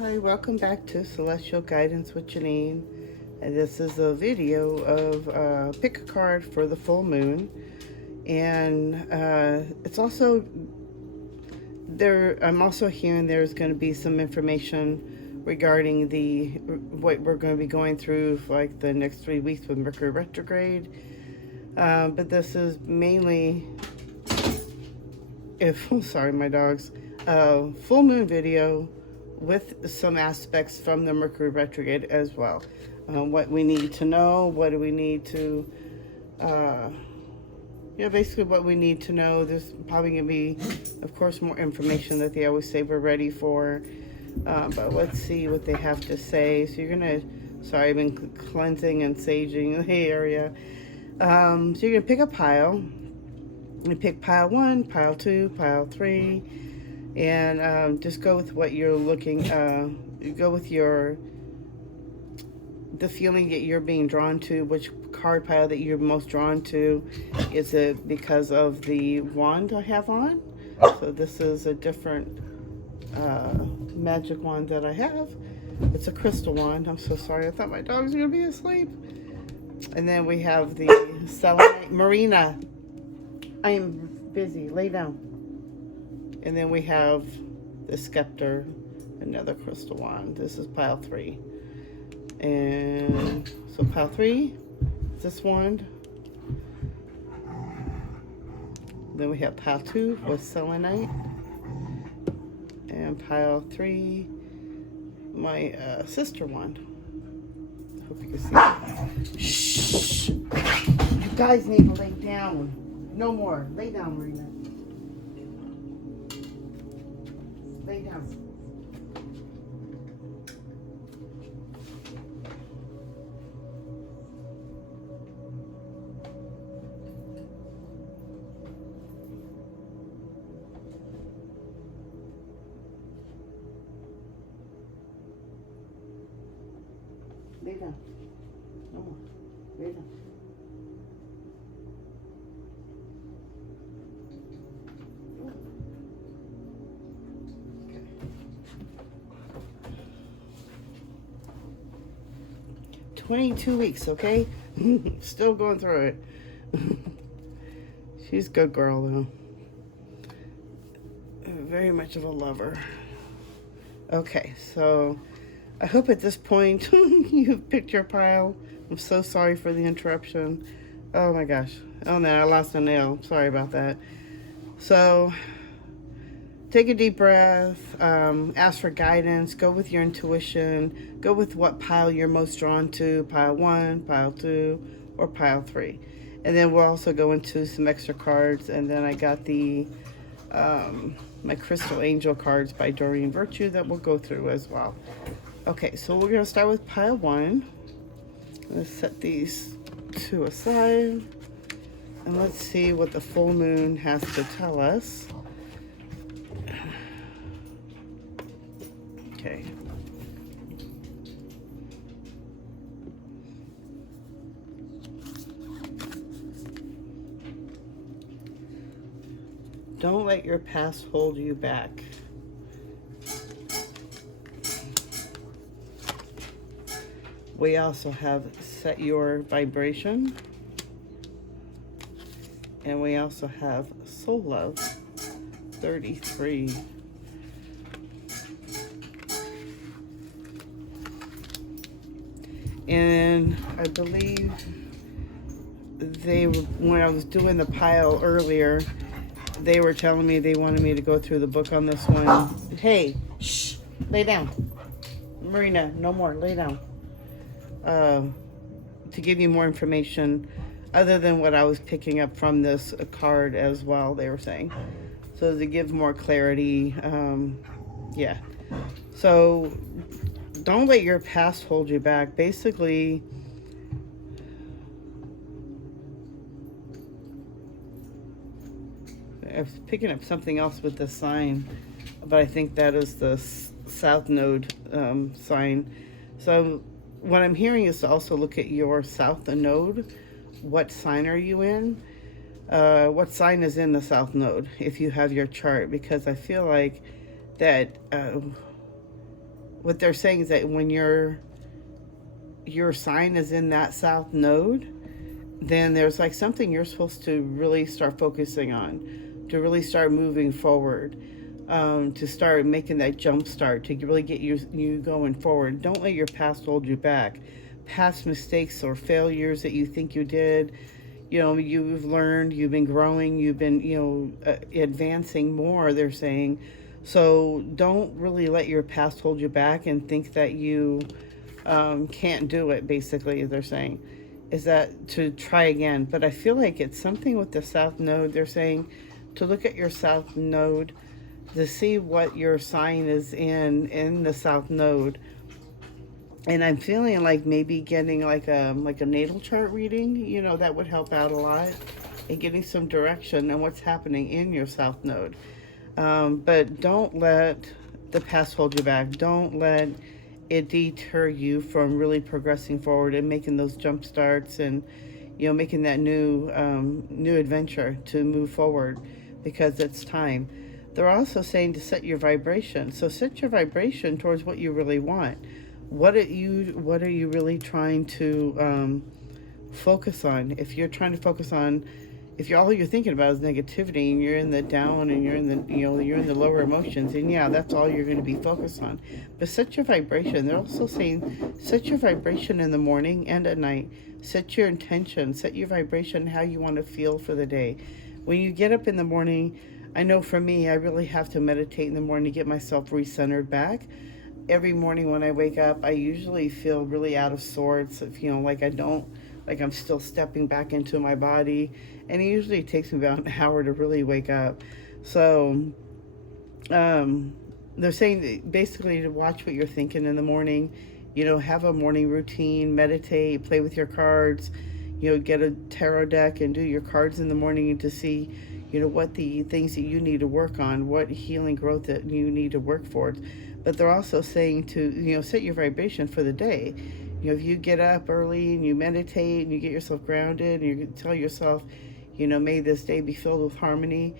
Hi, welcome back to Celestial Guidance with Janine. And this is a video of pick a card for the full moon. And it's also there. I'm also hearing there's going to be some information regarding what we're going to be going through for like the next 3 weeks with Mercury Retrograde. But this is mainly, sorry, my dogs, full moon video with some aspects from the Mercury Retrograde as well. What we need to know, what do we need to, basically what we need to know. There's probably going to be, of course, more information that they always say we're ready for. But let's see what they have to say. So you're going to, sorry, I've been cleansing and saging the area. So you're going to pick a pile. You pick pile 1, pile 2, pile 3. And just go with what you're looking, go with the feeling that you're being drawn to, which card pile that you're most drawn to. Is it because of the wand I have on? So this is a different magic wand that I have. It's a crystal wand. I'm so sorry. I thought my dog's going to be asleep. And then we have the selenite. Marina, I am busy. Lay down. And then we have the scepter, another crystal wand. This is pile 3. And so pile 3, this wand. Then we have pile 2 with selenite. And pile 3, my sister wand. Hope you can see that. Shh! You guys need to lay down. No more. Lay down, Marina. Lay down. Lay down. No more. Lay down. 22 weeks, okay? Still going through it. She's a good girl, though. Very much of a lover. Okay, so I hope at this point you've picked your pile. I'm so sorry for the interruption. Oh my gosh. Oh no, I lost a nail. Sorry about that. So take a deep breath, ask for guidance, go with your intuition, go with what pile you're most drawn to, pile 1, pile 2, or pile 3. And then we'll also go into some extra cards, and then I got the my Crystal Angel cards by Doreen Virtue that we'll go through as well. Okay, so we're going to start with pile 1. Let's set these 2 aside, and let's see what the full moon has to tell us. Okay. Don't let your past hold you back. We also have set your vibration. And we also have soul love 33. And I believe when I was doing the pile earlier, they were telling me they wanted me to go through the book on this one. Hey, shh, lay down. Marina, no more, lay down. To give you more information other than what I was picking up from this card as well, they were saying. So to give more clarity, yeah. So don't let your past hold you back. Basically, I was picking up something else with this sign, but I think that is the South Node sign. So what I'm hearing is to also look at your South Node. What sign are you in? What sign is in the South Node if you have your chart? Because I feel like that what they're saying is that when your sign is in that south node, then there's like something you're supposed to really start focusing on, to really start moving forward, to start making that jump start, to really get you going forward. Don't let your past hold you back. Past mistakes or failures that you think you did, you've learned, you've been growing, you've been, advancing more, they're saying. So don't really let your past hold you back and think that you can't do it, basically, they're saying. Is that to try again. But I feel like it's something with the south node. They're saying to look at your south node to see what your sign is in the south node. And I'm feeling like maybe getting like a natal chart reading, that would help out a lot, and getting some direction on what's happening in your south node. But don't let the past hold you back. Don't let it deter you from really progressing forward and making those jump starts, and making that new adventure to move forward, because it's time. They're also saying to set your vibration. So set your vibration towards what you really want. What are you really trying to focus on? If you're trying to focus on, if all you're thinking about is negativity, and you're in the down, and you're in the you're in the lower emotions, and that's all you're going to be focused on. But set your vibration. They're also saying set your vibration in the morning and at night. Set your intention. Set your vibration how you want to feel for the day. When you get up in the morning, I know for me, I really have to meditate in the morning to get myself recentered back. Every morning when I wake up, I usually feel really out of sorts. Like I'm still stepping back into my body, and it usually takes me about an hour to really wake up. So they're saying basically to watch what you're thinking in the morning. Have a morning routine, meditate, play with your cards. Get a tarot deck and do your cards in the morning to see what the things that you need to work on, what healing growth that you need to work for. But they're also saying to set your vibration for the day. If you get up early and you meditate and you get yourself grounded, and you tell yourself, may this day be filled with harmony,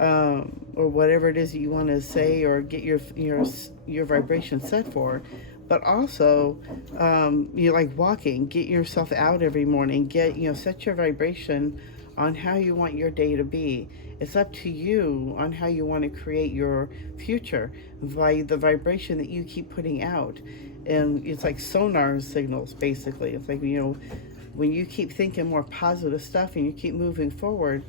or whatever it is that you want to say, or get your vibration set for. But also, you like walking, get yourself out every morning, set your vibration on how you want your day to be. It's up to you on how you want to create your future by the vibration that you keep putting out. And it's like sonar signals, basically. It's like, when you keep thinking more positive stuff and you keep moving forward,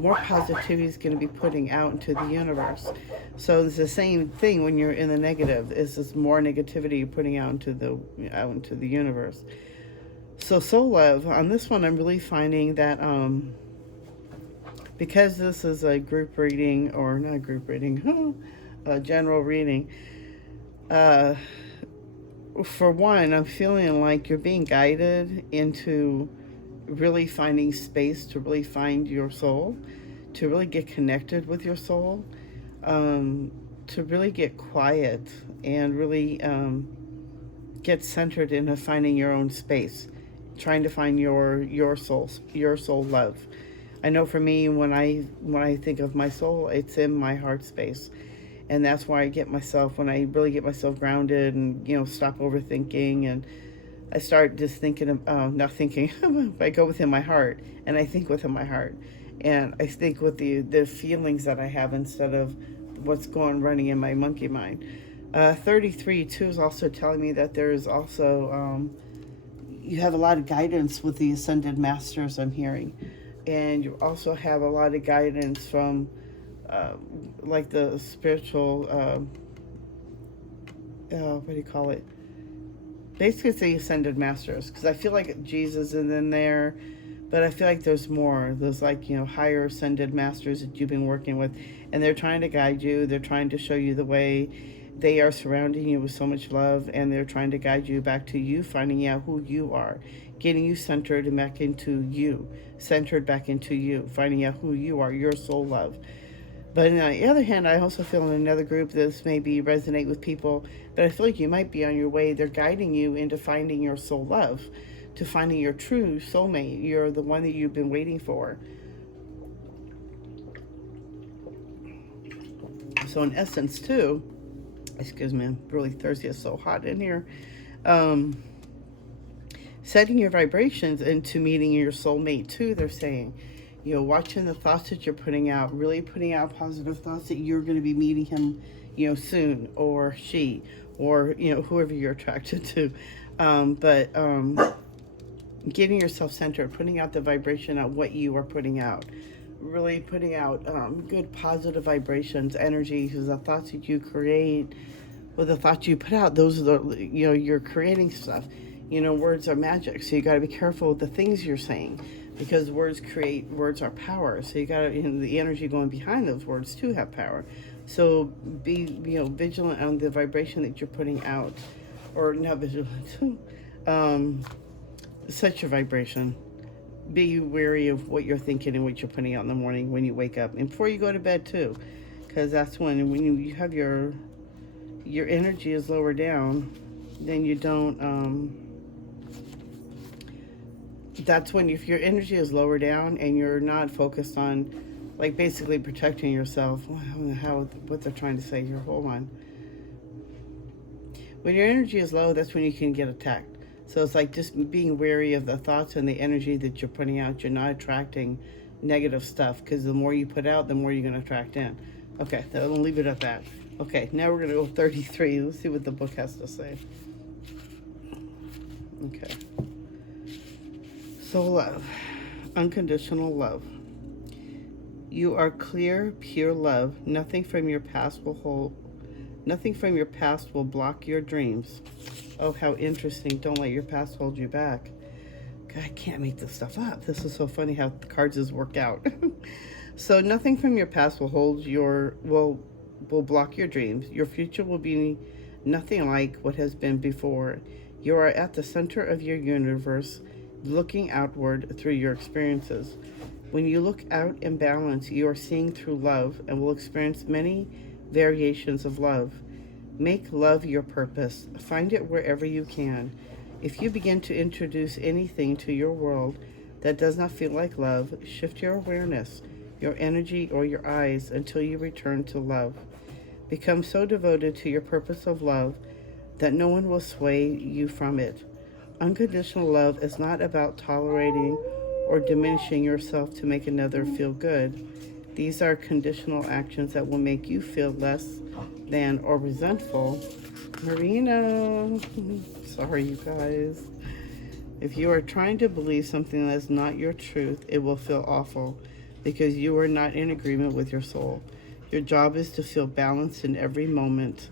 more positivity is going to be putting out into the universe. So it's the same thing when you're in the negative. It's just more negativity you're putting out into the universe. So soul love, on this one, I'm really finding that because this is a group reading, or not a group reading, a general reading, for one, I'm feeling like you're being guided into really finding space to really find your soul, to really get connected with your soul, to really get quiet and really get centered into finding your own space, trying to find your soul love. I know for me, when I think of my soul, it's in my heart space. And that's why when I really get myself grounded and, stop overthinking, and I start just thinking not thinking, I go within my heart, and I think within my heart. And I think with the feelings that I have instead of what's running in my monkey mind. 33-2 is also telling me that there is also, you have a lot of guidance with the Ascended Masters, I'm hearing. And you also have a lot of guidance from like the spiritual, what do you call it? Basically, it's the Ascended Masters, because I feel like Jesus is in there, but I feel like there's more. There's like, higher Ascended Masters that you've been working with, and they're trying to guide you. They're trying to show you the way. They are surrounding you with so much love, and they're trying to guide you back to you, finding out who you are, getting you centered and back into you, finding out who you are, your soul love. But on the other hand, I also feel in another group this maybe resonate with people that I feel like you might be on your way. They're guiding you into finding your soul love, to finding your true soulmate. You're the one that you've been waiting for. So in essence, too, Excuse me, I'm really thirsty. It's so hot in here. Um, Setting your vibrations into meeting your soulmate too, they're saying. Watching the thoughts that you're putting out, really putting out positive thoughts that you're going to be meeting him, soon, or she, or, whoever you're attracted to. But getting yourself centered, putting out the vibration of what you are putting out. Really putting out good positive vibrations, energy, because the thoughts that you create, well, the thoughts you put out, those are the, you're creating stuff. Words are magic, so you got to be careful with the things you're saying, because words are power. So you got to, the energy going behind those words too have power. So be, vigilant on the vibration that you're putting out, or not vigilant. Set your vibration. Be wary of what you're thinking and what you're putting out in the morning when you wake up, and before you go to bed too, because that's when you have your energy is lower down, then you don't. That's when, if your energy is lower down and you're not focused on, like, basically protecting yourself. I don't know what they're trying to say here. Hold on. When your energy is low, that's when you can get attacked. So it's like just being wary of the thoughts and the energy that you're putting out. You're not attracting negative stuff, because the more you put out, the more you're going to attract in. Okay, I'll leave it at that. Okay, now we're going to go 33. Let's see what the book has to say. Okay. So love, unconditional love. You are clear, pure love. Nothing from your past will block your dreams. Oh, how interesting. Don't let your past hold you back. God, I can't make this stuff up. This is so funny how the cards just work out. So nothing from your past will block your dreams. Your future will be nothing like what has been before. You are at the center of your universe, looking outward through your experiences. When you look out in balance, you are seeing through love and will experience many variations of love. Make love your purpose. Find it wherever you can. If you begin to introduce anything to your world that does not feel like love, shift your awareness, your energy, or your eyes until you return to love. Become so devoted to your purpose of love that no one will sway you from it. Unconditional love is not about tolerating or diminishing yourself to make another feel good. These are conditional actions that will make you feel less than or resentful. Marina, sorry you guys. If you are trying to believe something that is not your truth, it will feel awful because you are not in agreement with your soul. Your job is to feel balanced in every moment.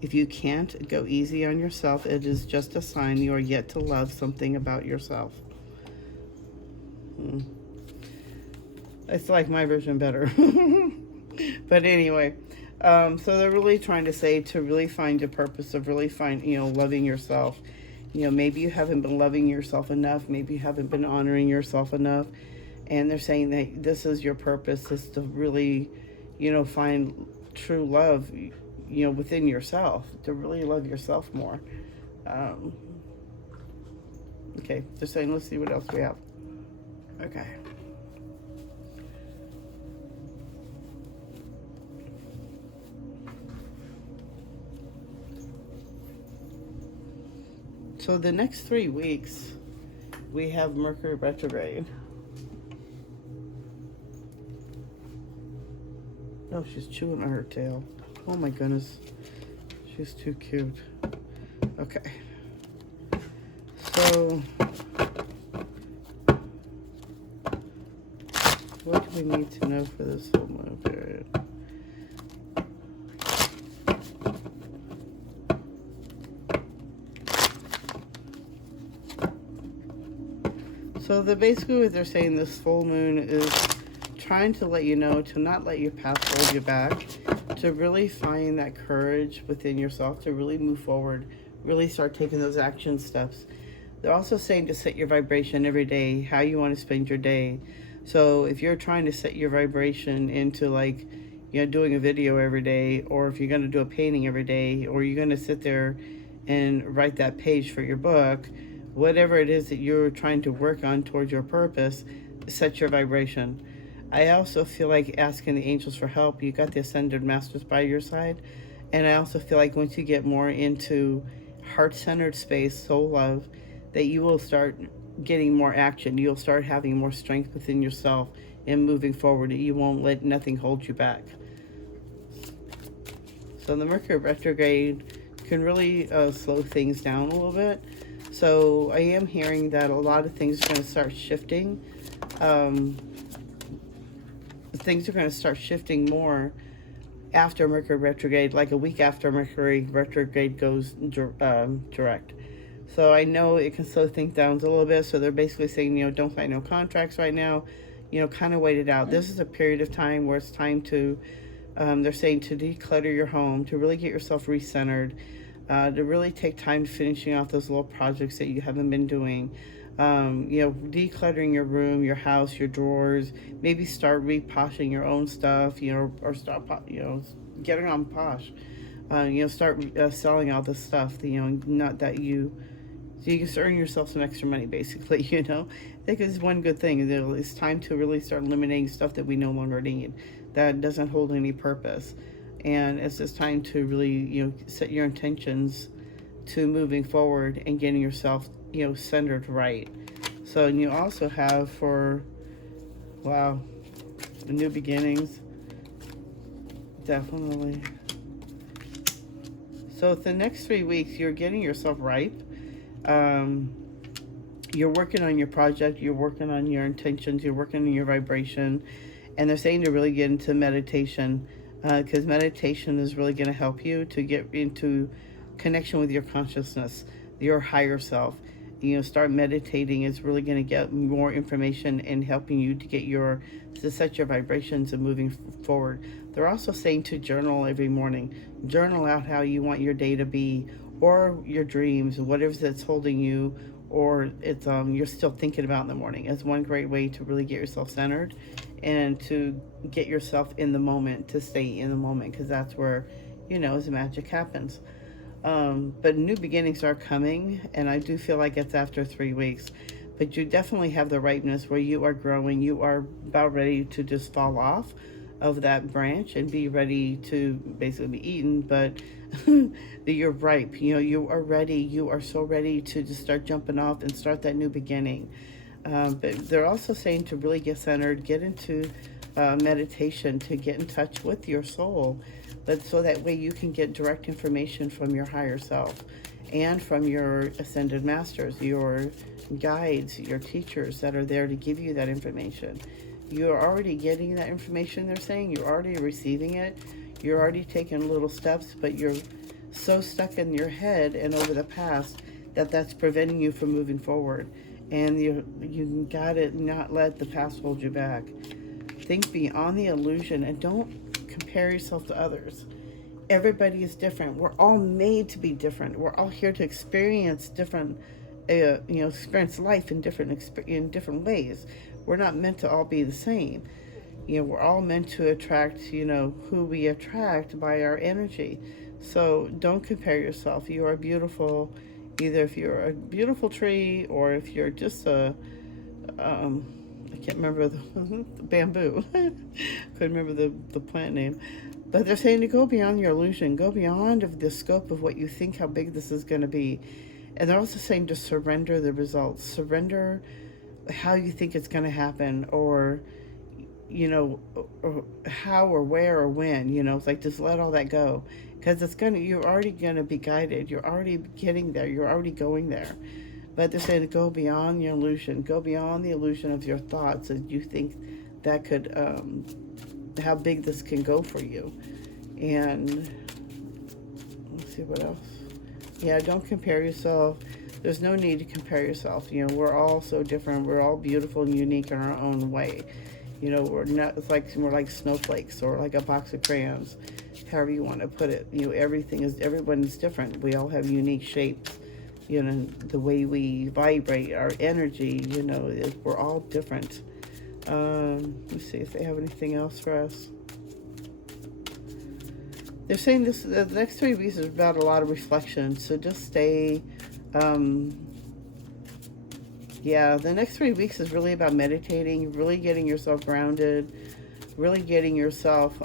If you can't, go easy on yourself. It is just a sign you are yet to love something about yourself. It's like my version better. But anyway, so they're really trying to say to really find your purpose, of really find, loving yourself. Maybe you haven't been loving yourself enough. Maybe you haven't been honoring yourself enough. And they're saying that this is your purpose, is to really, find true love, within yourself, to really love yourself more. Okay, they're saying, let's see what else we have. Okay. So the next 3 weeks, we have Mercury Retrograde. Oh, she's chewing on her tail. Oh my goodness. She's too cute. Okay. So, what do we need to know for this full moon period? So basically what they're saying, this full moon is trying to let you know to not let your past hold you back, to really find that courage within yourself, to really move forward, really start taking those action steps. They're also saying to set your vibration every day, how you want to spend your day. So if you're trying to set your vibration into doing a video every day, or if you're going to do a painting every day, or you're going to sit there and write that page for your book, whatever it is that you're trying to work on towards your purpose, set your vibration. I also feel like asking the angels for help. You got the Ascended Masters by your side, And I also feel like once you get more into heart-centered space, soul love, that you will start getting more action. You'll start having more strength within yourself and moving forward. You won't let nothing hold you back. So the Mercury retrograde can really slow things down a little bit. So I am hearing that a lot of things are going to start shifting. Things are going to start shifting more after Mercury retrograde, like a week after Mercury retrograde goes direct. So I know it can slow things down a little bit. So they're basically saying, don't sign no contracts right now. Kind of wait it out. This is a period of time where it's time to, they're saying to declutter your home, to really get yourself recentered, to really take time finishing off those little projects that you haven't been doing. Decluttering your room, your house, your drawers. Maybe start reposhing your own stuff, or start, getting on posh. Start selling all this stuff. Not that so you can earn yourself some extra money, basically. I think it's one good thing. It's time to really start eliminating stuff that we no longer need, that doesn't hold any purpose. And it's just time to really, set your intentions to moving forward and getting yourself, centered right. So, and you also have the new beginnings. Definitely. So the next 3 weeks, you're getting yourself ripe. You're working on your project, you're working on your intentions, you're working on your vibration. And they're saying to really get into meditation, because meditation is really going to help you to get into connection with your consciousness, your higher self. Start meditating is really going to get more information and helping you to set your vibrations and moving forward. They're also saying to journal every morning. Journal out how you want your day to be, or your dreams, whatever that's holding you, or it's you're still thinking about in the morning. It's one great way to really get yourself centered and to get yourself in the moment, to stay in the moment, because that's where, the magic happens. But new beginnings are coming, and I do feel like it's after 3 weeks. But you definitely have the ripeness where you are growing. You are about ready to just fall off of that branch and be ready to basically be eaten, but you're ripe. You are ready. You are so ready to just start jumping off and start that new beginning. But they're also saying to really get centered, get into meditation, to get in touch with your soul, but so that way you can get direct information from your higher self and from your ascended masters, your guides, your teachers that are there to give you that information. You're already getting that information, they're saying. You're already receiving it. You're already taking little steps, but you're so stuck in your head and over the past that's preventing you from moving forward. And you gotta not let the past hold you back. Think beyond the illusion and don't compare yourself to others. Everybody is different. We're all made to be different. We're all here to experience different, experience life in different ways. We're not meant to all be the same. We're all meant to attract, who we attract by our energy. So don't compare yourself. You are beautiful, either if you're a beautiful tree or if you're just I can't remember the bamboo. Couldn't remember the plant name. But they're saying to go beyond your illusion, go beyond of the scope of what you think, how big this is going to be. And they're also saying to surrender the results, surrender how you think it's going to happen, or or how or where or when. It's like, just let all that go, because you're already going to be guided. You're already getting there. You're already going there. But they're saying to go beyond your illusion, go beyond the illusion of your thoughts, and you think that could how big this can go for you. And let's see what else. Yeah, don't compare yourself. There's no need to compare yourself. We're all so different. We're all beautiful and unique in our own way. We're not. It's like we're like snowflakes or like a box of crayons, however you want to put it. Everyone is different. We all have unique shapes. The way we vibrate, our energy. We're all different. Let's see if they have anything else for us. They're saying the next 3 weeks is about a lot of reflection. So just stay. The next 3 weeks is really about meditating, really getting yourself grounded, really getting yourself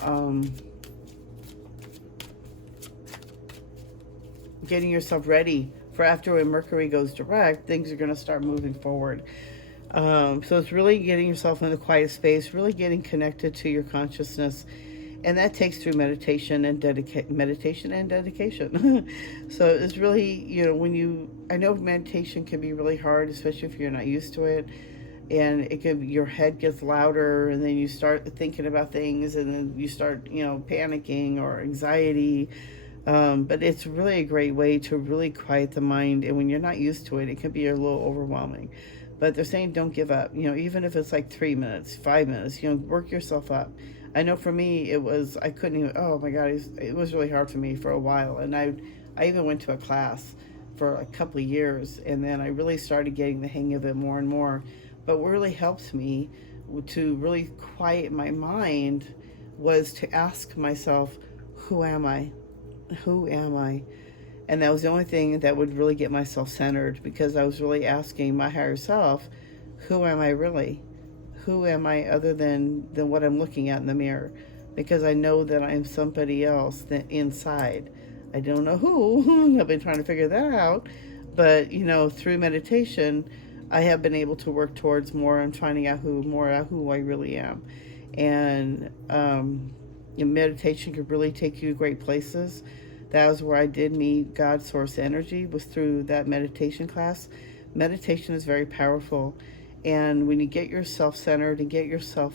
getting yourself ready for after when Mercury goes direct, things are going to start moving forward. So it's really getting yourself in a quiet space, really getting connected to your consciousness, and that takes through meditation and dedication. So it's really, I know meditation can be really hard, especially if you're not used to it, and your head gets louder, and then you start thinking about things, and then you start, panicking or anxiety. But it's really a great way to really quiet the mind, and when you're not used to it, it can be a little overwhelming. But they're saying don't give up, even if it's like 3 minutes, 5 minutes, work yourself up. I know for me, I couldn't even, oh my God, it was really hard for me for a while. And I even went to a class for a couple of years, and then I really started getting the hang of it more and more. But what really helped me to really quiet my mind was to ask myself, who am I? Who am I? And that was the only thing that would really get myself centered, because I was really asking my higher self, who am I really? Who am I other than what I'm looking at in the mirror? Because I know that I'm somebody else that inside. I don't know who. I've been trying to figure that out. But, through meditation, I have been able to work towards more and finding out who I really am. And meditation could really take you to great places. That was where I did meet God's source energy, was through that meditation class. Meditation is very powerful. And when you get yourself centered and get yourself,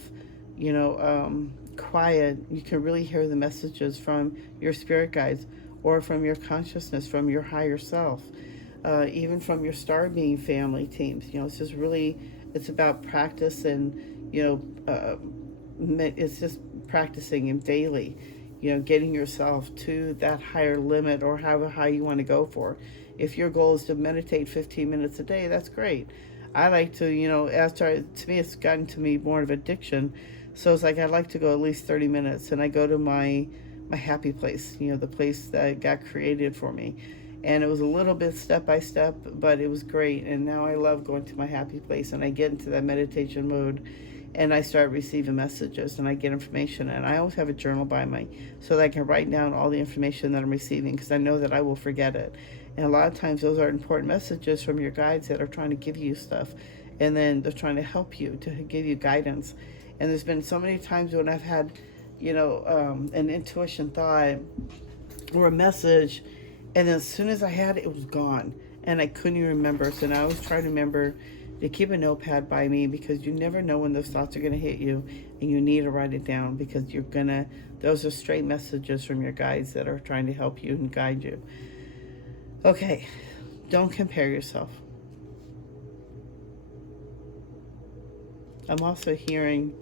quiet, you can really hear the messages from your spirit guides, or from your consciousness, from your higher self, even from your star being family teams. It's just really, it's about practice, and, it's just practicing and daily, getting yourself to that higher limit, or however high you want to go for. If your goal is to meditate 15 minutes a day, that's great. I like to, to me, it's gotten to me more of addiction. So it's like I like to go at least 30 minutes, and I go to my happy place, the place that got created for me. And it was a little bit step by step, but it was great. And now I love going to my happy place, and I get into that meditation mode, and I start receiving messages, and I get information. And I always have a journal by me so that I can write down all the information that I'm receiving, because I know that I will forget it. And a lot of times those are important messages from your guides that are trying to give you stuff. And then they're trying to help you, to give you guidance. And there's been so many times when I've had, an intuition thought or a message, and then as soon as I had it, it was gone. And I couldn't even remember. So now I was trying to remember to keep a notepad by me, because you never know when those thoughts are going to hit you, and you need to write it down, because those are straight messages from your guides that are trying to help you and guide you. Okay, don't compare yourself. I'm also hearing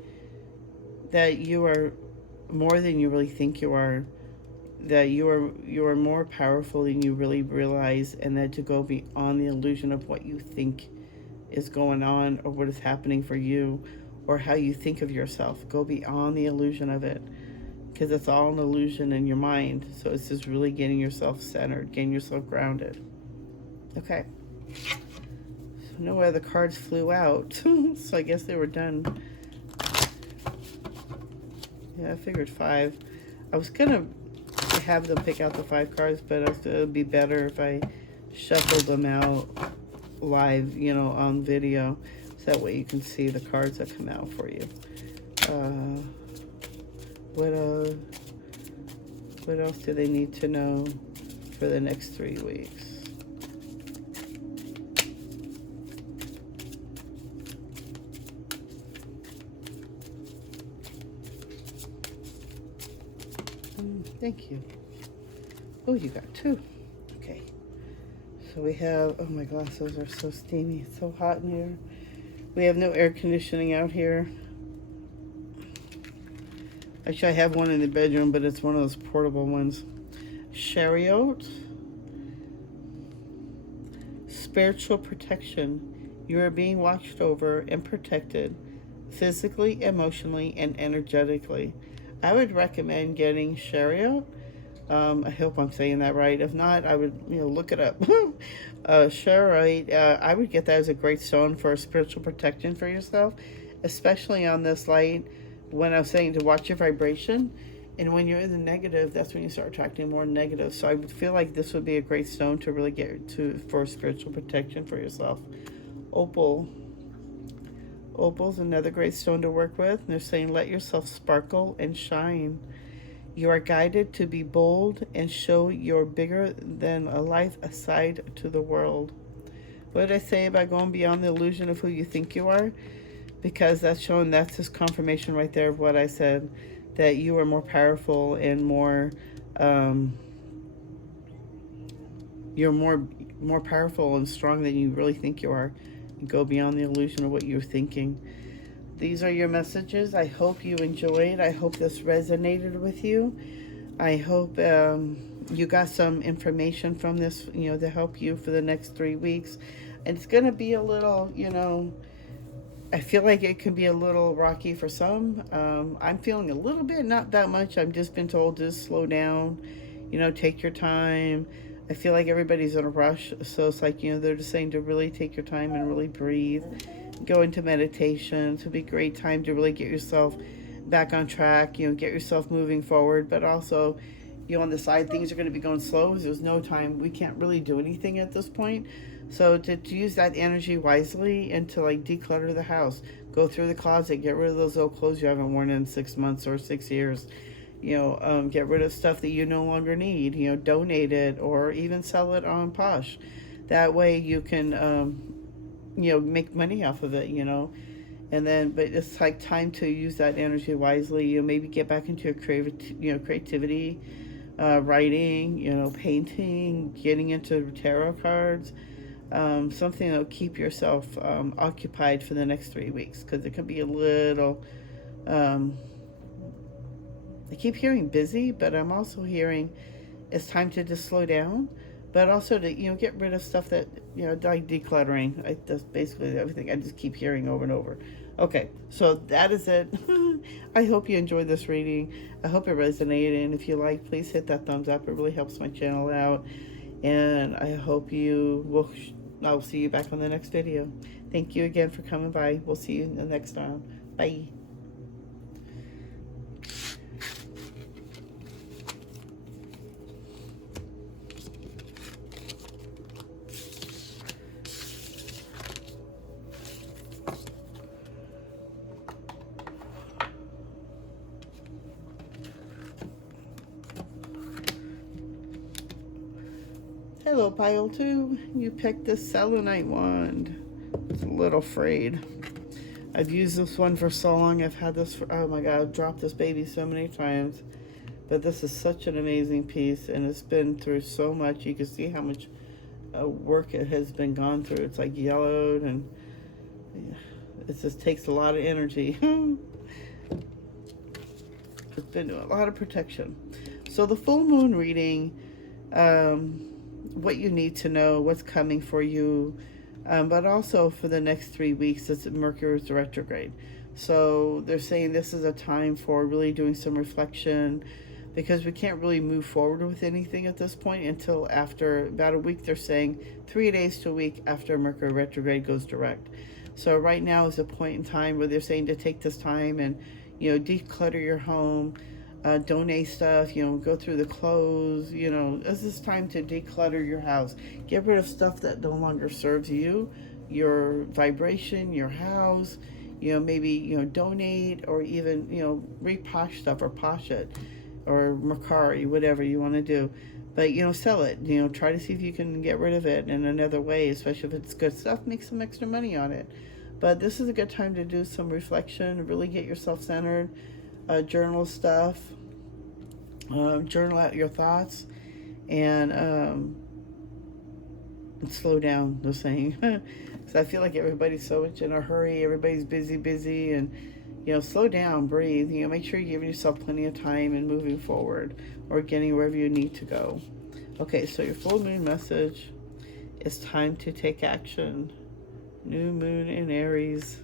that you are more than you really think you are, that you are more powerful than you really realize, and that to go beyond the illusion of what you think is going on, or what is happening for you, or how you think of yourself. Go beyond the illusion of it, because it's all an illusion in your mind. So it's just really getting yourself centered, getting yourself grounded. Okay. So no way the cards flew out. So I guess they were done. Yeah, I figured 5. I was going to have them pick out the 5 cards, but I thought it would be better if I shuffled them out live, on video. So that way you can see the cards that come out for you. What else do they need to know for the next 3 weeks? Thank you. Oh, you got 2. Okay. So we have, oh my gosh, those are so steamy. It's so hot in here. We have no air conditioning out here. Actually, I have one in the bedroom, but it's one of those portable ones. Chariot. Spiritual protection. You are being watched over and protected physically, emotionally, and energetically. I would recommend getting Chariot. I hope I'm saying that right. If not, I would, look it up. Chariot, I would get that as a great stone for spiritual protection for yourself, especially on this light. When I was saying to watch your vibration, And when you're in the negative, that's when you start attracting more negative. So I would feel like this would be a great stone to really get to for spiritual protection for yourself. Opal. Opal's another great stone to work with. And they're saying, let yourself sparkle and shine. You are guided to be bold and show your bigger than a life aside to the world. What did I say about going beyond the illusion of who you think you are? Because that's showing, that's just confirmation right there of what I said, that you are more powerful and more, you're more powerful and strong than you really think you are. You go beyond the illusion of what you're thinking. These are your messages. I hope you enjoyed. I hope this resonated with you. I hope you got some information from this, to help you for the next 3 weeks. And it's going to be a little, I feel like it can be a little rocky for some. I'm feeling a little bit, not that much. I've just been told to slow down, take your time. I feel like everybody's in a rush. So it's like, they're just saying to really take your time and really breathe. Go into meditation. It would be a great time to really get yourself back on track, get yourself moving forward. But also, on the side, things are going to be going slow. There's no time. We can't really do anything at this point. So to use that energy wisely and to declutter the house, go through the closet, get rid of those old clothes you haven't worn in 6 months or 6 years. Get rid of stuff that you no longer need. Donate it or even sell it on Posh. That way you can make money off of it, and then, but it's time to use that energy wisely. Maybe get back into your creativity, writing, painting, getting into tarot cards, something that'll keep yourself occupied for the next 3 weeks, because it can be a little, I keep hearing busy, but I'm also hearing it's time to just slow down. But also to, get rid of stuff that, like decluttering. That's basically everything I just keep hearing over and over. Okay, so that is it. I hope you enjoyed this reading. I hope it resonated. And if you like, please hit that thumbs up. It really helps my channel out. And I hope I'll see you back on the next video. Thank you again for coming by. We'll see you in the next time. Bye. Hello, pile 2. You picked the selenite wand. I was a little afraid. I've used this one for so long. I've had this for, oh my God, I've dropped this baby so many times. But this is such an amazing piece, and it's been through so much. You can see how much work it has been gone through. It's yellowed, and it just takes a lot of energy. It's been a lot of protection. So the full moon reading, what you need to know, what's coming for you, but also for the next 3 weeks, it's Mercury's retrograde. So they're saying this is a time for really doing some reflection, because we can't really move forward with anything at this point until after about a week. They're saying 3 days to a week after Mercury retrograde goes direct. So right now is a point in time where they're saying to take this time and, declutter your home, donate stuff, go through the clothes, this is time to declutter your house. Get rid of stuff that no longer serves you, your vibration, your house, maybe, donate, or even, reposh stuff or posh it, or Mercari, whatever you want to do. But, sell it, try to see if you can get rid of it in another way, especially if it's good stuff, make some extra money on it. But this is a good time to do some reflection, really get yourself centered, journal stuff, journal out your thoughts, and slow down, they're saying. Because I feel like everybody's so much in a hurry, everybody's busy, and, slow down, breathe, make sure you're giving yourself plenty of time and moving forward, or getting wherever you need to go. Okay, so your full moon message is time to take action. New moon in Aries.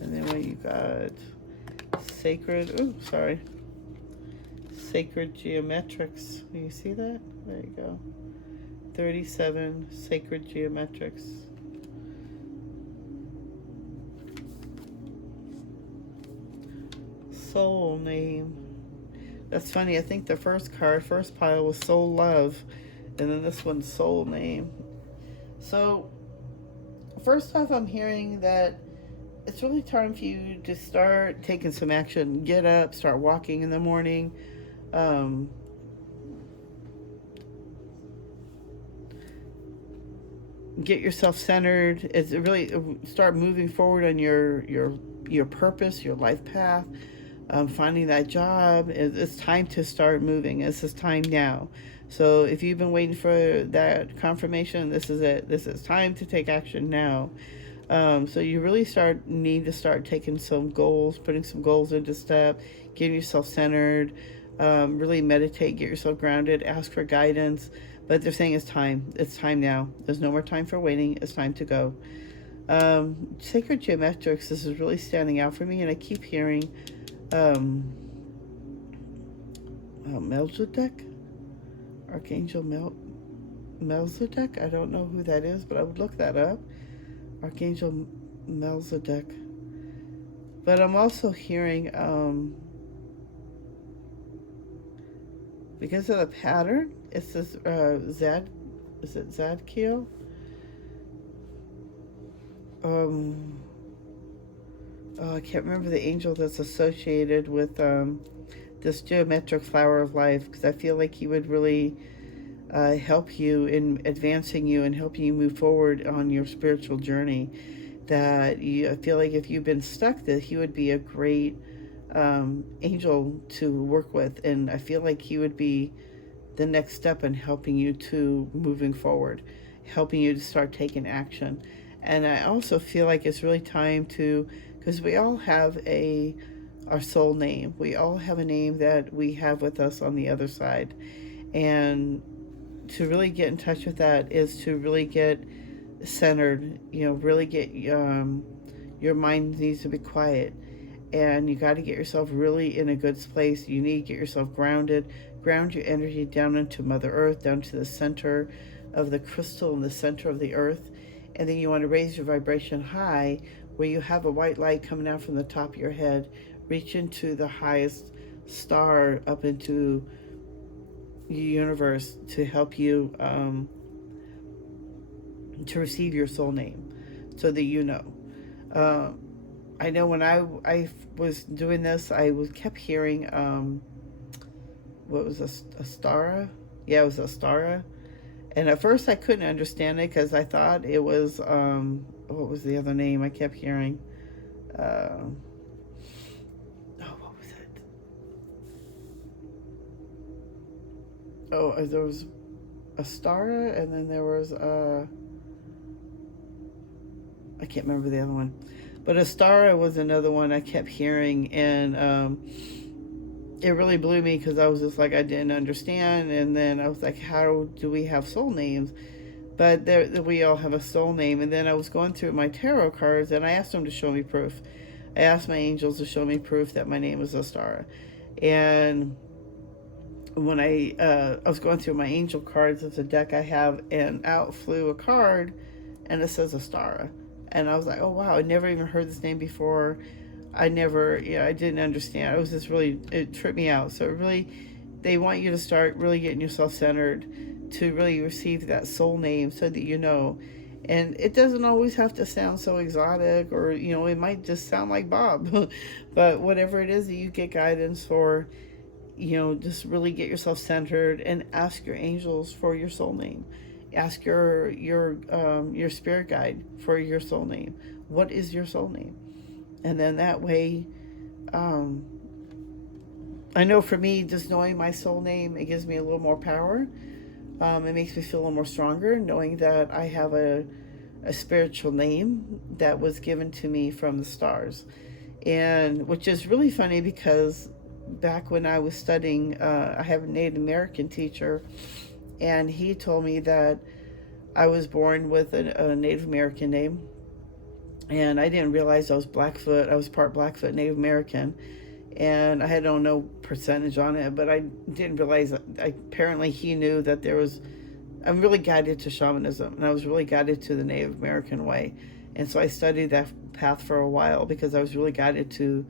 And then what you got? Sacred geometrics. Do you see that? There you go. 37 sacred geometrics. soul name. That's funny. I think the first pile was soul love, and then this one's soul name. So, first off, I'm hearing that it's really time for you to start taking some action. Get up, start walking in the morning. Get yourself centered. It's really start moving forward on your purpose, your life path. Finding that job. It's time to start moving. This is time now. So if you've been waiting for that confirmation, this is it. This is time to take action now. So you really need to start taking some goals, putting some goals into step, getting yourself centered, really meditate, get yourself grounded, ask for guidance. But they're saying it's time. It's time now. There's no more time for waiting. It's time to go. Sacred Geometrics, this is really standing out for me, and I keep hearing Melchizedek, Archangel Melchizedek. I don't know who that is, but I would look that up. Archangel Melchizedek. But I'm also hearing, because of the pattern, it says Zad. Is it Zadkiel? I can't remember the angel that's associated with this geometric flower of life, because I feel like he would really help you in advancing you and helping you move forward on your spiritual journey. I feel like if you've been stuck, that he would be a great angel to work with, and I feel like he would be the next step in helping you to moving forward, helping you to start taking action. And I also feel like it's really time to, because we all have our soul name. We all have a name that we have with us on the other side. And to really get in touch with that is to really get centered, really get, your mind needs to be quiet. And you got to get yourself really in a good place. You need to get yourself grounded, ground your energy down into Mother Earth, down to the center of the crystal in the center of the earth. And then you want to raise your vibration high, where you have a white light coming out from the top of your head, reach into the highest star up into the universe to help you to receive your soul name, so that you know. I know when I was doing this, kept hearing, what was Astara? Yeah, it was Astara. And at first I couldn't understand it, because I thought it was, what was the other name I kept hearing? What was it? There was Astara, and then there was, I can't remember the other one. But Astara was another one I kept hearing, and it really blew me, because I was just like, I didn't understand. And then I was like, how do we have soul names? But we all have a soul name. And then I was going through my tarot cards, and I asked them to show me proof. I asked my angels to show me proof that my name is Astara. And when I was going through my angel cards, it's a deck I have, and out flew a card, and it says Astara. And I was like, oh wow, I never even heard this name before. I didn't understand. It tripped me out. So they want you to start really getting yourself centered, to really receive that soul name, so that you know. And it doesn't always have to sound so exotic, or, it might just sound like Bob. But whatever it is that you get guidance for, just really get yourself centered and ask your angels for your soul name. Ask your spirit guide for your soul name. What is your soul name? And then that way, I know for me, just knowing my soul name, it gives me a little more power. It makes me feel a little more stronger, knowing that I have a spiritual name that was given to me from the stars. And which is really funny, because back when I was studying, I have a Native American teacher, and he told me that I was born with a Native American name. And I didn't realize I was Blackfoot. I was part Blackfoot Native American. And I had no percentage on it, but I didn't realize apparently he knew that I'm really guided to shamanism, and I was really guided to the Native American way. And so I studied that path for a while, because I was really guided to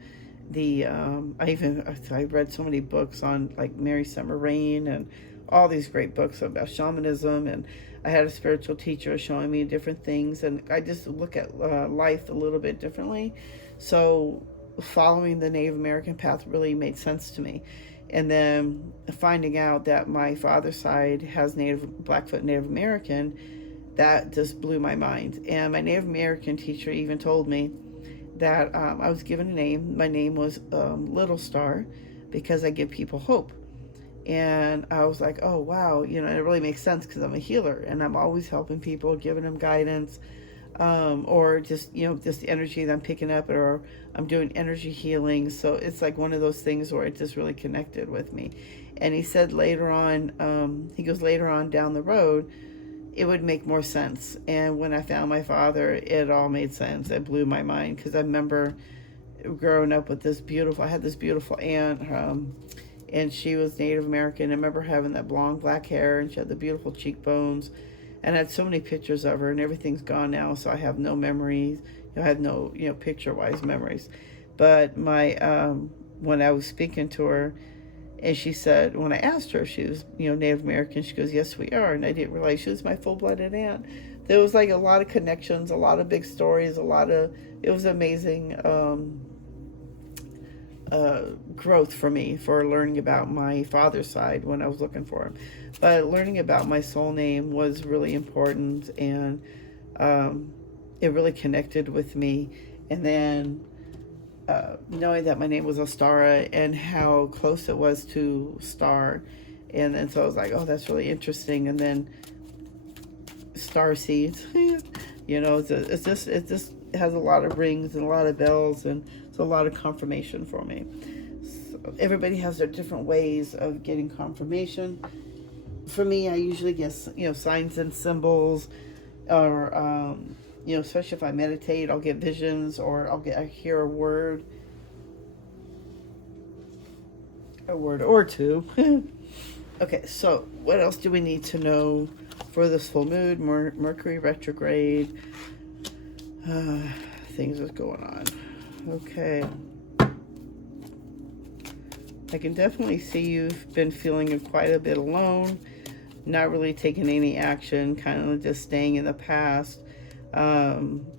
I read so many books on like Mary Summer Rain and all these great books about shamanism, and I had a spiritual teacher showing me different things, and I just look at life a little bit differently. So following the Native American path really made sense to me. And then finding out that my father's side has Blackfoot Native American, that just blew my mind. And my Native American teacher even told me that I was given a name. My name was Little Star, because I give people hope. And I was like, oh, wow, it really makes sense, because I'm a healer and I'm always helping people, giving them guidance, or just the energy that I'm picking up, or I'm doing energy healing. So it's like one of those things where it just really connected with me. And he said later on, later on down the road, it would make more sense. And when I found my father, it all made sense. It blew my mind, because I remember growing up with I had this beautiful aunt, and she was Native American. I remember having that blonde black hair, and she had the beautiful cheekbones, and I had so many pictures of her, and everything's gone now, so I have no memories. I have no, picture-wise memories. But when I was speaking to her, and she said, when I asked her if she was, Native American, she goes, yes, we are. And I didn't realize she was my full-blooded aunt. There was like a lot of connections, a lot of big stories, it was amazing growth for me, for learning about my father's side when I was looking for him. But learning about my soul name was really important, and it really connected with me. And then knowing that my name was Ostara and how close it was to Star, and then so I was like, oh, that's really interesting. And then star seeds, it just has a lot of rings and a lot of bells, and it's a lot of confirmation for me. So everybody has their different ways of getting confirmation. For me, I usually get signs and symbols, or especially if I meditate, I'll get visions, or I hear a word or two. Okay, so what else do we need to know for this full moon? Mercury retrograde, things that's going on. Okay, I can definitely see you've been feeling quite a bit alone, not really taking any action, kind of just staying in the past,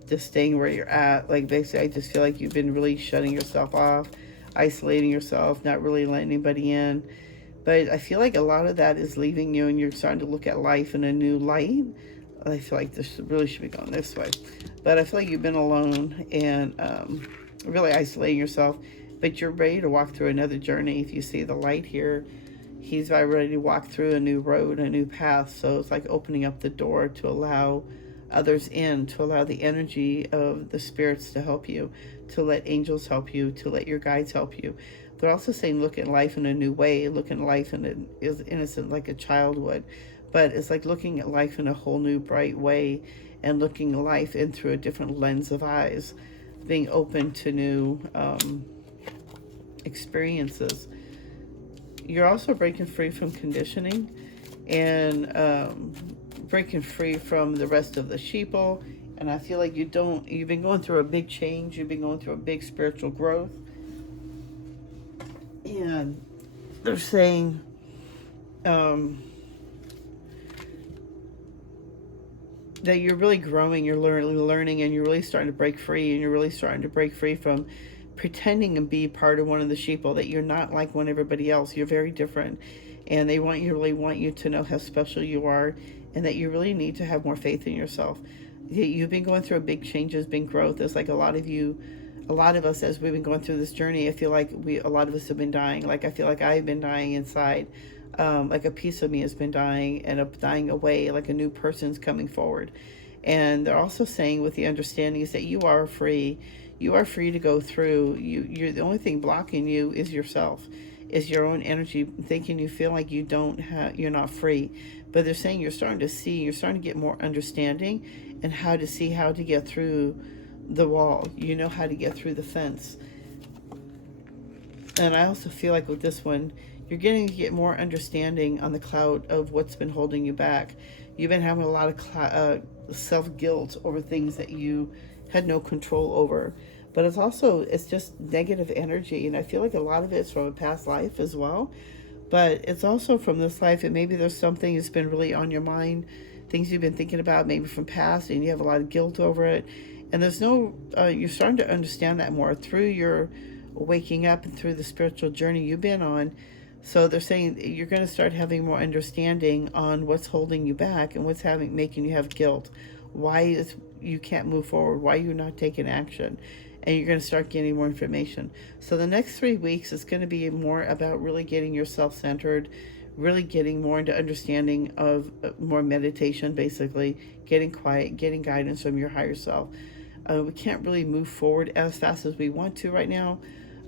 just staying where you're at. Like, basically, I just feel like you've been really shutting yourself off, isolating yourself, not really letting anybody in. But I feel like a lot of that is leaving you, and you're starting to look at life in a new light. I feel like this really should be going this way. But I feel like you've been alone and really isolating yourself. But you're ready to walk through another journey. If you see the light here, he's ready to walk through a new road, a new path. So it's like opening up the door to allow others in, to allow the energy of the spirits to help you, to let angels help you, to let your guides help you. They're also saying look at life in a new way, look at life is innocent like a child would. But it's like looking at life in a whole new bright way, and looking at life in through a different lens of eyes, being open to new experiences. You're also breaking free from conditioning, and breaking free from the rest of the sheeple. And I feel like you've been going through a big change, you've been going through a big spiritual growth. And they're saying that you're really growing, you're learning, and you're really starting to break free, and you're really starting to break free from pretending and be part of one of the sheeple, that you're not like one everybody else. You're very different, and they really want you to know how special you are, and that you really need to have more faith in yourself. You've been going through a big changes, big growth. There's like a lot of us, as we've been going through this journey, I feel like a lot of us have been dying. Like, I feel like I've been dying inside. Like a piece of me has been dying and dying away, like a new person's coming forward. And they're also saying, with the understanding, is that you are free. You are free to go through. You're the only thing blocking you is yourself, is your own energy, thinking you feel like you're not free. But they're saying you're starting to get more understanding, and how to see how to get through the wall. You know how to get through the fence. And I also feel like with this one, you're getting to get more understanding on the cloud of what's been holding you back. You've been having a lot of self-guilt over things that you had no control over. but it's just negative energy. And I feel like a lot of it's from a past life as well. But it's also from this life, and maybe there's something that's been really on your mind, things you've been thinking about, maybe from past, and you have a lot of guilt over it. And you're starting to understand that more through your waking up and through the spiritual journey you've been on. So they're saying you're going to start having more understanding on what's holding you back and what's making you have guilt. Why you can't move forward? Why you're not taking action? And you're going to start getting more information. So the next 3 weeks is going to be more about really getting yourself centered, really getting more into understanding of more meditation, basically getting quiet, getting guidance from your higher self. We can't really move forward as fast as we want to right now.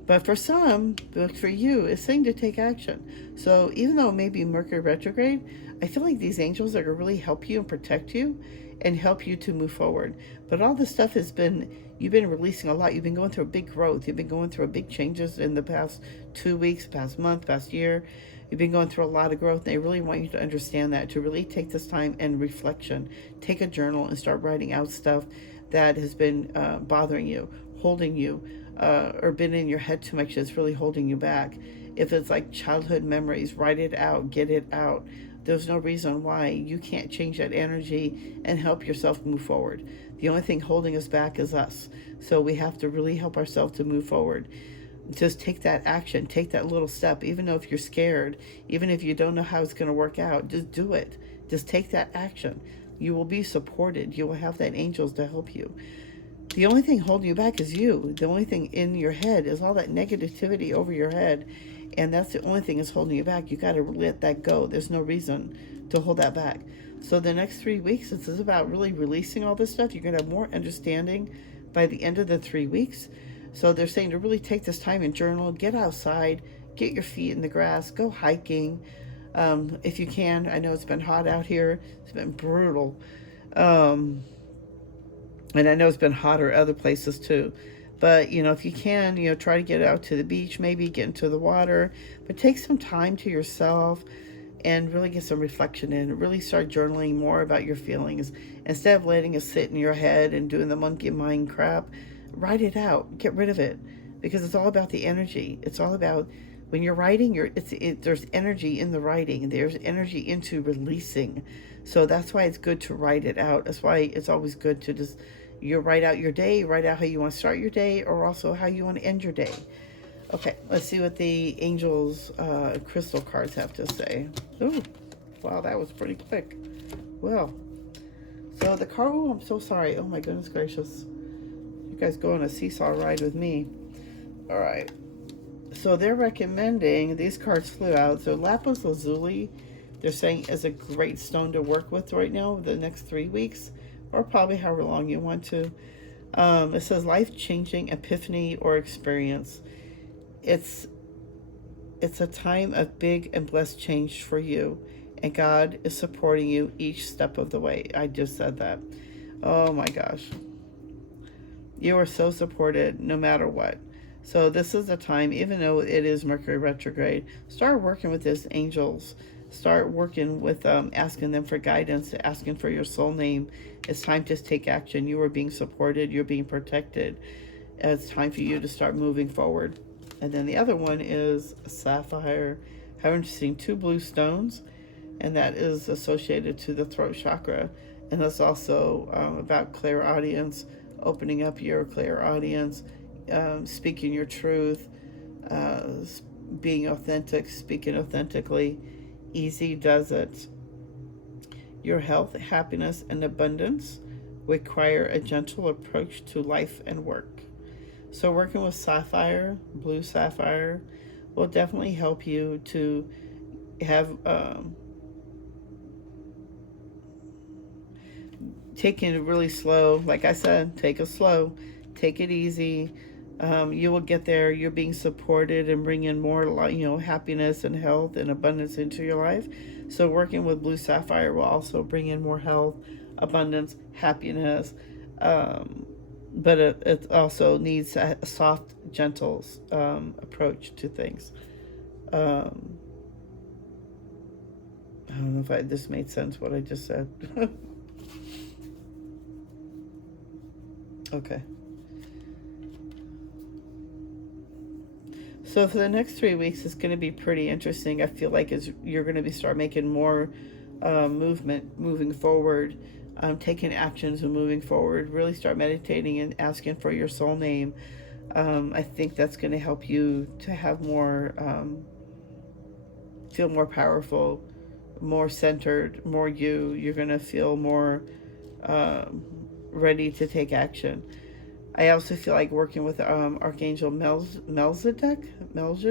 But for some, like for you, it's saying to take action. So even though it may be Mercury retrograde, I feel like these angels are going to really help you and protect you and help you to move forward. But all this stuff you've been releasing a lot. You've been going through a big growth. You've been going through a big changes in the past 2 weeks, past month, past year. You've been going through a lot of growth. And they really want you to understand that, to really take this time and reflection. Take a journal and start writing out stuff that has been bothering you, holding you, or been in your head too much that's really holding you back. If it's like childhood memories, write it out, get it out. There's no reason why you can't change that energy and help yourself move forward. The only thing holding us back is us. So we have to really help ourselves to move forward. Just take that action, take that little step, even though if you're scared, even if you don't know how it's going to work out, just do it. Just take that action. You will be supported. You will have that angels to help you. The only thing holding you back is you. The only thing in your head is all that negativity over your head. And that's the only thing that's holding you back. You got to let that go. There's no reason to hold that back. So the next 3 weeks, this is about really releasing all this stuff. You're going to have more understanding by the end of the 3 weeks. So they're saying to really take this time and journal, get outside, get your feet in the grass, go hiking. If you can. I know it's been hot out here. It's been brutal. And I know it's been hotter other places too. But, if you can, try to get out to the beach, maybe get into the water. But take some time to yourself and really get some reflection in. Really start journaling more about your feelings. Instead of letting it sit in your head and doing the monkey mind crap, write it out. Get rid of it. Because it's all about the energy. It's all about when you're writing, there's energy in the writing. There's energy into releasing. So that's why it's good to write it out. That's why it's always good to just write out your day, write out how you want to start your day, or also how you want to end your day. Okay, let's see what the angels crystal cards have to say. Ooh, wow, that was pretty quick. Well, so the card, I'm so sorry. Oh my goodness gracious. You guys go on a seesaw ride with me. All right. So they're recommending, these cards flew out. So lapis lazuli, they're saying is a great stone to work with right now, the next 3 weeks, or probably however long you want to. It says life-changing epiphany or experience. It's a time of big and blessed change for you, and God is supporting you each step of the way. I just said that. Oh my gosh. You are so supported no matter what. So this is the time, even though it is Mercury retrograde, start working with these angels. Start working with asking them for guidance, asking for your soul name. It's time to take action. You are being supported. You're being protected. It's time for you to start moving forward. And then the other one is a sapphire. How interesting. 2 blue stones. And that is associated to the throat chakra. And that's also about clairaudience, opening up your clairaudience, speaking your truth, being authentic, speaking authentically. Easy does it. Your health, happiness, and abundance require a gentle approach to life and work. So working with sapphire, blue sapphire, will definitely help you to have taking it really slow. Like I said, take it slow, take it easy. You will get there. You're being supported and bringing more, happiness and health and abundance into your life. So working with blue sapphire will also bring in more health, abundance, happiness. But it also needs a soft, gentle approach to things. I don't know if this made sense, what I just said. Okay. So for the next 3 weeks, it's going to be pretty interesting. I feel like you're going to start making more movement, moving forward, taking actions and moving forward. Really start meditating and asking for your soul name. I think that's going to help you to have more, feel more powerful, more centered, more you. You're going to feel more ready to take action. I also feel like working with Archangel Melchizedek. It's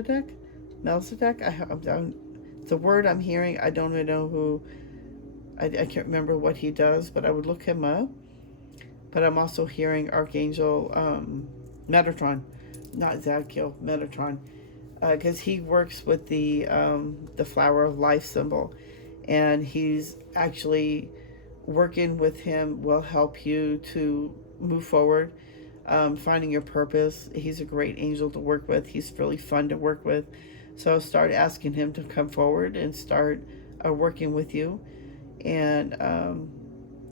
a word I'm hearing. I don't even know who. I can't remember what he does, but I would look him up. But I'm also hearing Archangel Metatron, not Zadkiel, Metatron, because he works with the flower of life symbol, and he's actually working with him will help you to move forward, finding your purpose. He's a great angel to work with. He's really fun to work with. So start asking him to come forward and start working with you. And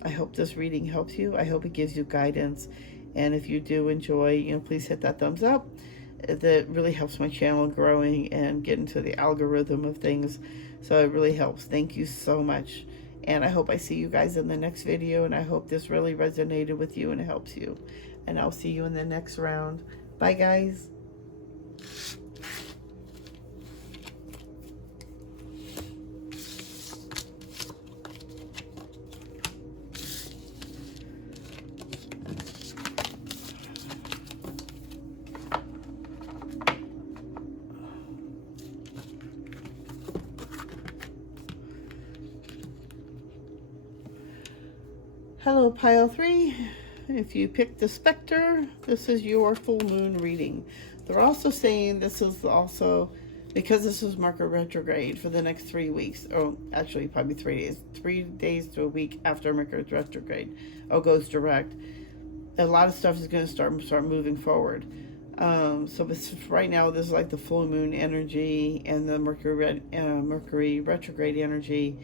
I hope this reading helps you. I hope it gives you guidance. And if you do enjoy, please hit that thumbs up. That really helps my channel growing and get into the algorithm of things. So it really helps. Thank you so much. And I hope I see you guys in the next video. And I hope this really resonated with you and helps you. And I'll see you in the next round. Bye, guys. Hello, pile 3. If you picked the Spectre, this is your full moon reading. They're also saying this is also, because this is Mercury Retrograde for the next 3 weeks, or actually probably 3 days, 3 days to a week after Mercury Retrograde, goes direct. A lot of stuff is going to start moving forward. So right now, this is like the full moon energy and the Mercury Retrograde energy.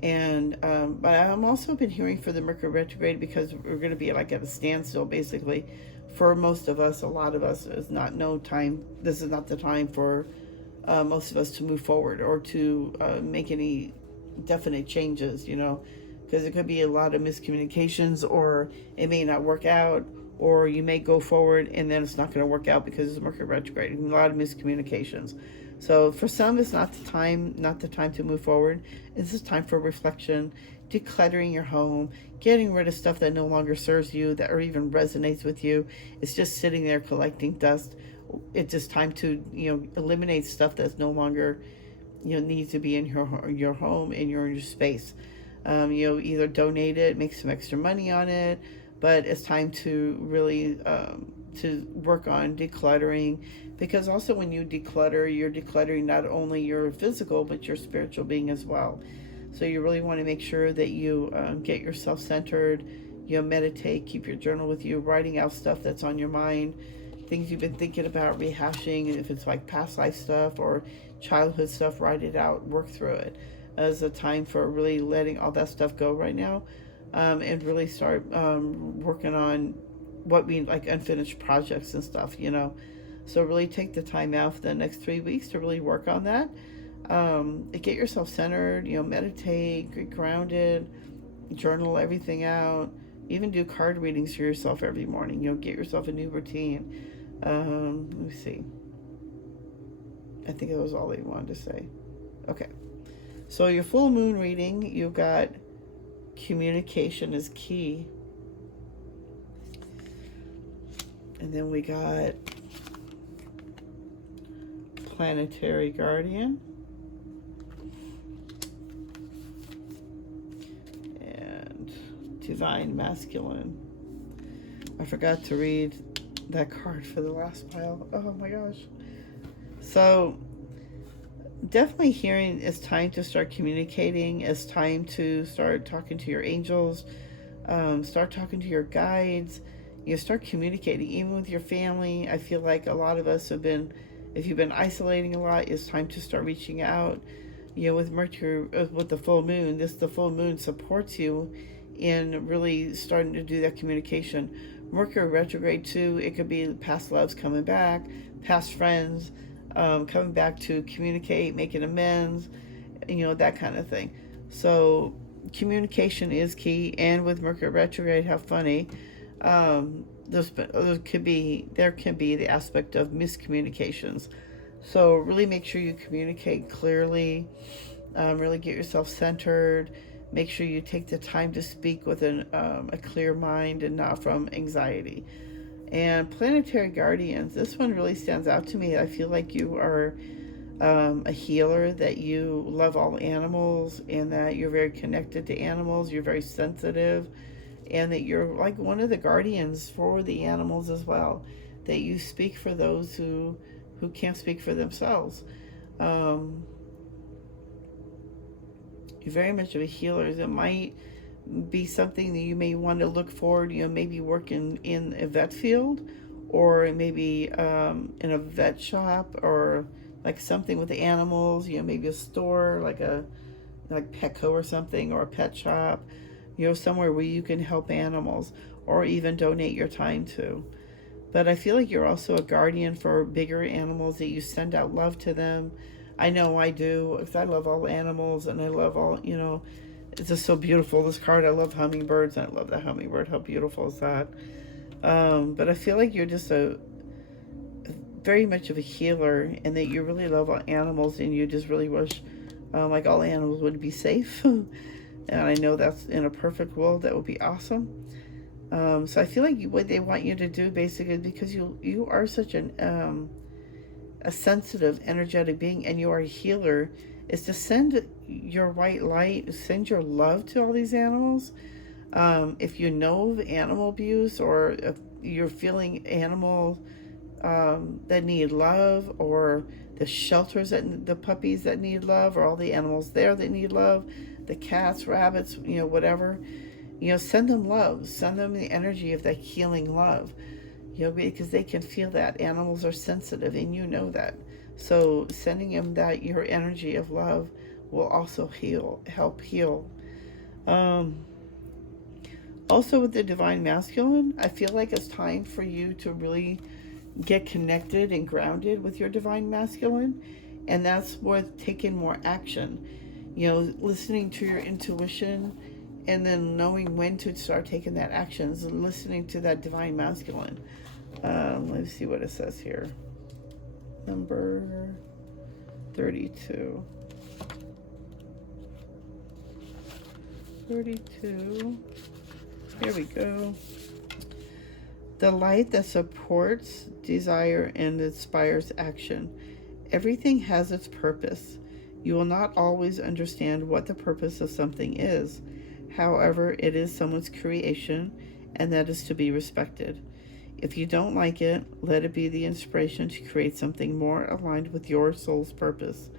And but I'm also been hearing for the Mercury retrograde, because we're going to be like at a standstill basically for most of us. A lot of us is not no time. This is not the time for most of us to move forward or to make any definite changes, because it could be a lot of miscommunications, or it may not work out, or you may go forward and then it's not going to work out because it's Mercury retrograde. A lot of miscommunications. So for some, it's not the time to move forward. This is time for reflection, decluttering your home, getting rid of stuff that no longer serves you, that or even resonates with you. It's just sitting there collecting dust. It's just time to eliminate stuff that's no longer needs to be in your home, in your space. Either donate it, make some extra money on it, but it's time to really to work on decluttering. Because also when you declutter, you're decluttering not only your physical, but your spiritual being as well. So you really want to make sure that you get yourself centered, meditate, keep your journal with you, writing out stuff that's on your mind, things you've been thinking about, rehashing. If it's like past life stuff or childhood stuff, write it out, work through it. As a time for really letting all that stuff go right now, and really start working on what we like unfinished projects and stuff, So really take the time out for the next 3 weeks to really work on that. Get yourself centered, meditate, get grounded, journal everything out, even do card readings for yourself every morning. Get yourself a new routine. Let me see. I think that was all they wanted to say. Okay. So your full moon reading, you've got communication is key. And then we got planetary guardian. And divine masculine. I forgot to read that card for the last pile. Oh my gosh. So definitely hearing it's time to start communicating. It's time to start talking to your angels. Start talking to your guides. Start communicating even with your family. I feel like a lot of us have been, if you've been isolating a lot, it's time to start reaching out. With Mercury, with the full moon, the full moon supports you in really starting to do that communication. Mercury retrograde too, it could be past loves coming back, past friends, coming back to communicate, making amends, that kind of thing. So communication is key. And with Mercury retrograde, how funny, there can be the aspect of miscommunications. So really make sure you communicate clearly. Really get yourself centered. Make sure you take the time to speak with a clear mind and not from anxiety. And planetary guardians, this one really stands out to me. I feel like you are a healer, that you love all animals, and that you're very connected to animals. You're very sensitive, and that you're like one of the guardians for the animals as well. That you speak for those who can't speak for themselves. You're very much of a healer. It might be something that you may want to look forward, maybe working in a vet field, or maybe in a vet shop, or like something with the animals, maybe a store like Petco or something, or a pet shop, somewhere where you can help animals or even donate your time to. But I feel like you're also a guardian for bigger animals, that you send out love to them. I know I do, because I love all animals, and I love all, it's just so beautiful, this card. I love hummingbirds, and I love that hummingbird. How beautiful is that? But I feel like you're just very much of a healer, and that you really love all animals, and you just really wish like all animals would be safe. And I know that's in a perfect world, that would be awesome. So I feel like what they want you to do, basically, because you are such a sensitive, energetic being, and you are a healer, is to send your white light, send your love to all these animals. If you know of animal abuse, or if you're feeling animals that need love, or the shelters, the puppies that need love, or all the animals there that need love, the cats, rabbits, whatever, send them love, send them the energy of that healing love, because they can feel that. Animals are sensitive, and that. So sending them your energy of love will also help heal. Also with the divine masculine, I feel like it's time for you to really get connected and grounded with your divine masculine. And that's worth taking more action. Listening to your intuition, and then knowing when to start taking that action, and listening to that divine masculine. Let's see what it says here. Number 32. 32. Here we go. The light that supports desire and inspires action. Everything has its purpose. You will not always understand what the purpose of something is. However, it is someone's creation, and that is to be respected. If you don't like it, let it be the inspiration to create something more aligned with your soul's purpose.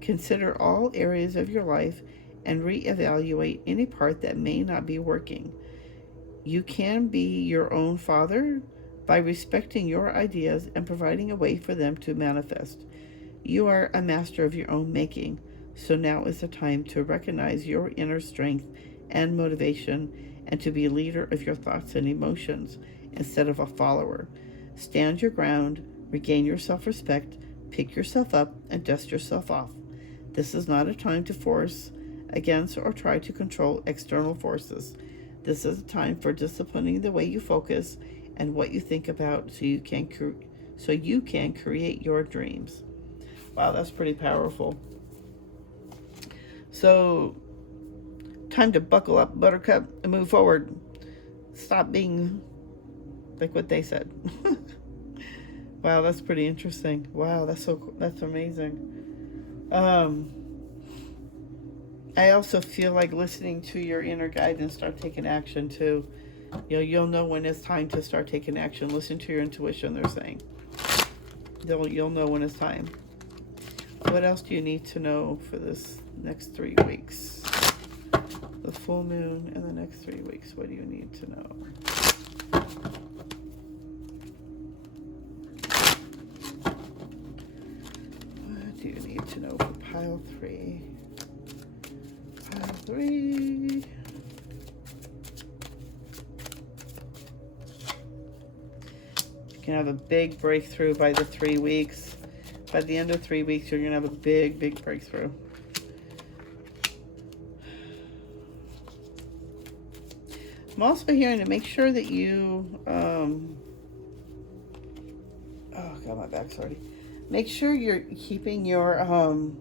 Consider all areas of your life and reevaluate any part that may not be working. You can be your own father by respecting your ideas and providing a way for them to manifest. You are a master of your own making, so now is the time to recognize your inner strength and motivation, and to be a leader of your thoughts and emotions instead of a follower. Stand your ground, regain your self-respect, pick yourself up, and dust yourself off. This is not a time to force against or try to control external forces. This is a time for disciplining the way you focus and what you think about, so you can create your dreams. Wow, that's pretty powerful. So, time to buckle up, Buttercup, and move forward. Stop being like what they said. Wow, that's pretty interesting. Wow, that's amazing. I also feel like listening to your inner guidance, start taking action too. You'll know when it's time to start taking action. Listen to your intuition, they're saying. You'll know when it's time. What else do you need to know for this next 3 weeks? The full moon and the next 3 weeks. What do you need to know? What do you need to know for pile 3? Pile 3. You can have a big breakthrough by the 3 weeks. By the end of 3 weeks, you're going to have a big, big breakthrough. I'm also hearing to make sure that you, oh God, my back's already. Make sure you're keeping yourself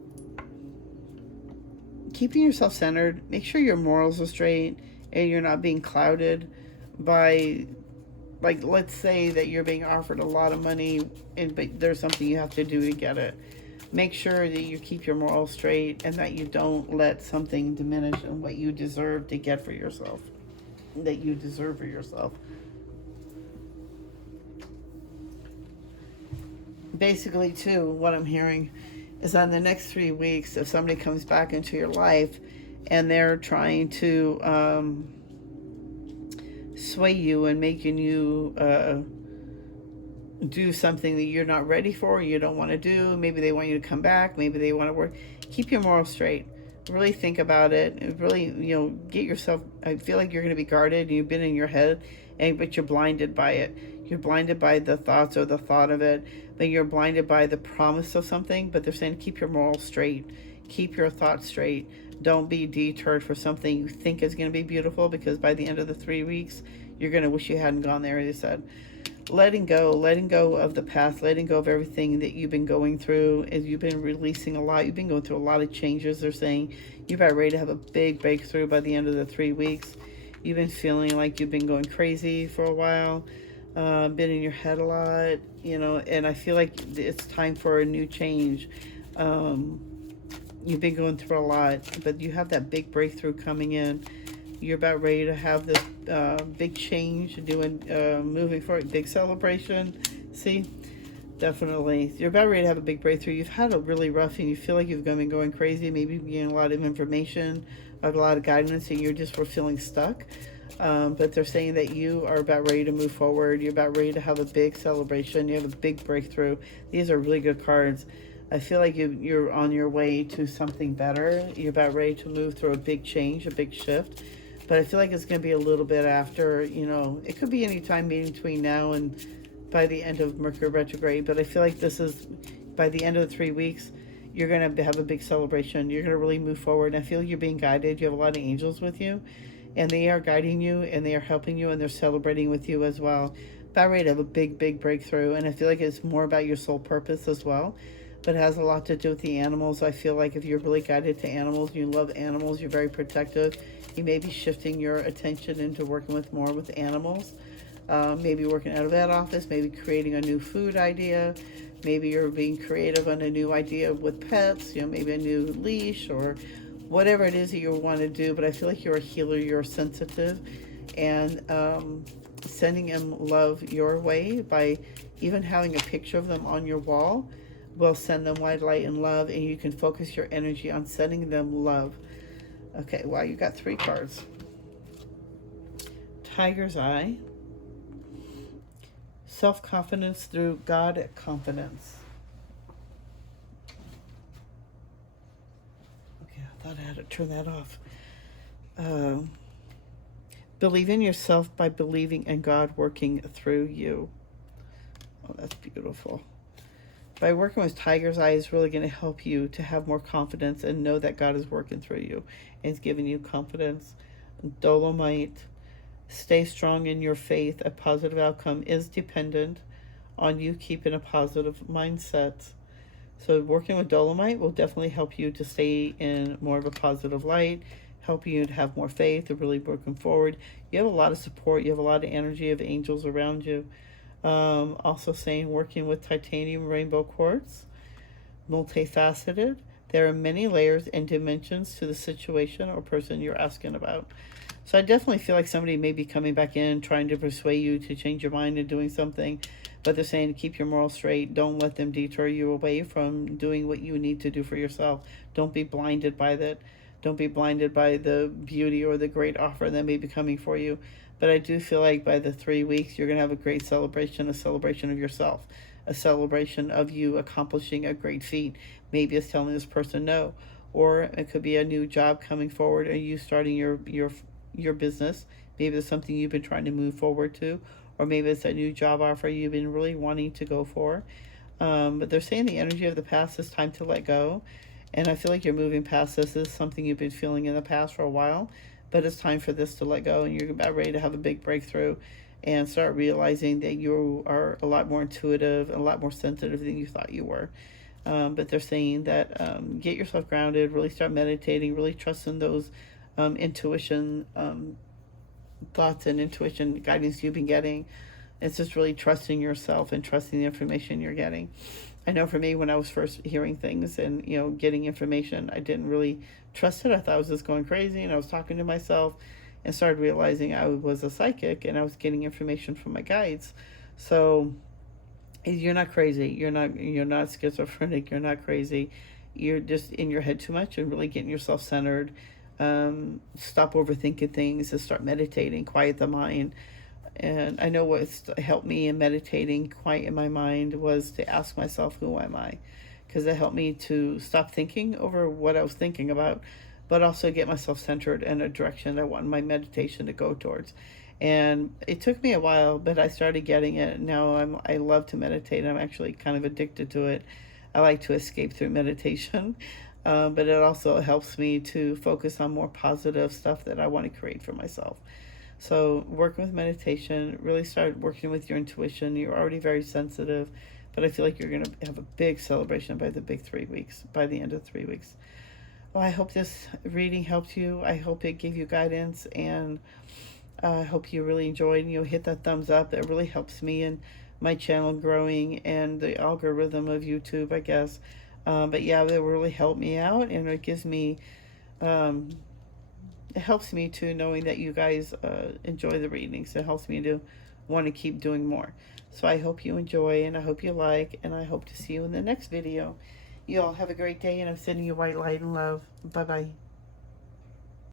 centered. Make sure your morals are straight and you're not being clouded by, like, let's say that you're being offered a lot of money but there's something you have to do to get it. Make sure that you keep your morals straight and that you don't let something diminish on what you deserve to get for yourself. That you deserve for yourself. Basically, too, what I'm hearing is on the next 3 weeks, if somebody comes back into your life and they're trying to sway you and making you do something that you're not ready for, you don't want to do, maybe they want you to come back, maybe they want to work, keep your morals straight. Really think about it. Really, get yourself, I feel like you're going to be guarded. You've been in your head, but you're blinded by it. You're blinded by the thoughts or the thought of it, but you're blinded by the promise of something. But they're saying keep your morals straight. Keep your thoughts straight. Don't be deterred for something you think is going to be beautiful, because by the end of the 3 weeks, you're going to wish you hadn't gone there, as you said. Letting go of the past, letting go of everything that you've been going through. As you've been releasing a lot, you've been going through a lot of changes. They're saying you're about ready to have a big breakthrough by the end of the 3 weeks. You've been feeling like you've been going crazy for a while, been in your head a lot, and I feel like it's time for a new change. You've been going through a lot, but you have that big breakthrough coming in. You're about ready to have this big change, moving forward, big celebration. See, definitely. You're about ready to have a big breakthrough. You've had a really rough, and you feel like you've been going crazy, maybe getting a lot of information, a lot of guidance, and we're feeling stuck. But they're saying that you are about ready to move forward. You're about ready to have a big celebration. You have a big breakthrough. These are really good cards. I feel like you're on your way to something better. You're about ready to move through a big change, a big shift. But I feel like it's going to be a little bit after, it could be any time between now and by the end of Mercury Retrograde. But I feel like this is, by the end of the 3 weeks, you're going to have a big celebration. You're going to really move forward. And I feel you're being guided. You have a lot of angels with you. And they are guiding you, and they are helping you, and they're celebrating with you as well. About ready to have a big, big breakthrough. And I feel like it's more about your soul purpose as well. But it has a lot to do with the animals. I feel like if you're really guided to animals, you love animals, you're very protective, you may be shifting your attention into working more with animals. Maybe working out of that office, maybe creating a new food idea. Maybe you're being creative on a new idea with pets, maybe a new leash or whatever it is that you want to do. But I feel like you're a healer, you're sensitive, and sending them love your way by even having a picture of them on your wall will send them white light and love, and you can focus your energy on sending them love. Okay, wow, you got 3 cards. Tiger's Eye. Self-confidence through God confidence. Okay, I thought I had to turn that off. Believe in yourself by believing in God working through you. Oh, that's beautiful. By working with Tiger's Eye is really going to help you to have more confidence and know that God is working through you and is giving you confidence. Dolomite. Stay strong in your faith. A positive outcome is dependent on you keeping a positive mindset. So working with Dolomite will definitely help you to stay in more of a positive light, help you to have more faith, and really working forward. You have a lot of support. You have a lot of energy of angels around you. Also saying working with titanium rainbow quartz, multifaceted. There are many layers and dimensions to the situation or person you're asking about. So I definitely feel like somebody may be coming back in trying to persuade you to change your mind and doing something, but they're saying keep your morals straight. Don't let them deter you away from doing what you need to do for yourself. Don't be blinded by that. Don't be blinded by the beauty or the great offer that may be coming for you. But I do feel like by the 3 weeks, you're going to have a great celebration, a celebration of yourself, a celebration of you accomplishing a great feat. Maybe it's telling this person no, or it could be a new job coming forward, or you starting your business. Maybe it's something you've been trying to move forward to, or maybe it's a new job offer you've been really wanting to go for. But they're saying the energy of the past is time to let go. And I feel like you're moving past this. This is something you've been feeling in the past for a while, but it's time for this to let go. And you're about ready to have a big breakthrough and start realizing that you are a lot more intuitive and a lot more sensitive than you thought you were. But they're saying that get yourself grounded, really start meditating, really trust in those intuition thoughts and intuition guidance you've been getting. It's just really trusting yourself and trusting the information you're getting. I know for me, when I was first hearing things and, getting information, I didn't really trust it. I thought I was just going crazy, and I was talking to myself and started realizing I was a psychic and I was getting information from my guides. So you're not crazy. You're not schizophrenic. You're not crazy. You're just in your head too much and really getting yourself centered. Stop overthinking things and start meditating, quiet the mind. And I know what's helped me in meditating, quiet in my mind, was to ask myself, who am I? Because it helped me to stop thinking over what I was thinking about, but also get myself centered in a direction I want my meditation to go towards. And it took me a while, but I started getting it. Now I love to meditate. I'm actually kind of addicted to it. I like to escape through meditation, but it also helps me to focus on more positive stuff that I want to create for myself. So working with meditation, really start working with your intuition. You're already very sensitive, but I feel like you're going to have a big celebration by the big 3 weeks, by the end of 3 weeks. Well, I hope this reading helped you. I hope it gave you guidance, and I hope you really enjoyed, and hit that thumbs up. That really helps me and my channel growing and the algorithm of YouTube, I guess. But yeah, that really helped me out, and it gives me... it helps me too, knowing that you guys enjoy the readings. It helps me to want to keep doing more. So I hope you enjoy, and I hope you like, and I hope to see you in the next video. You all have a great day, and I'm sending you white light and love. Bye-bye.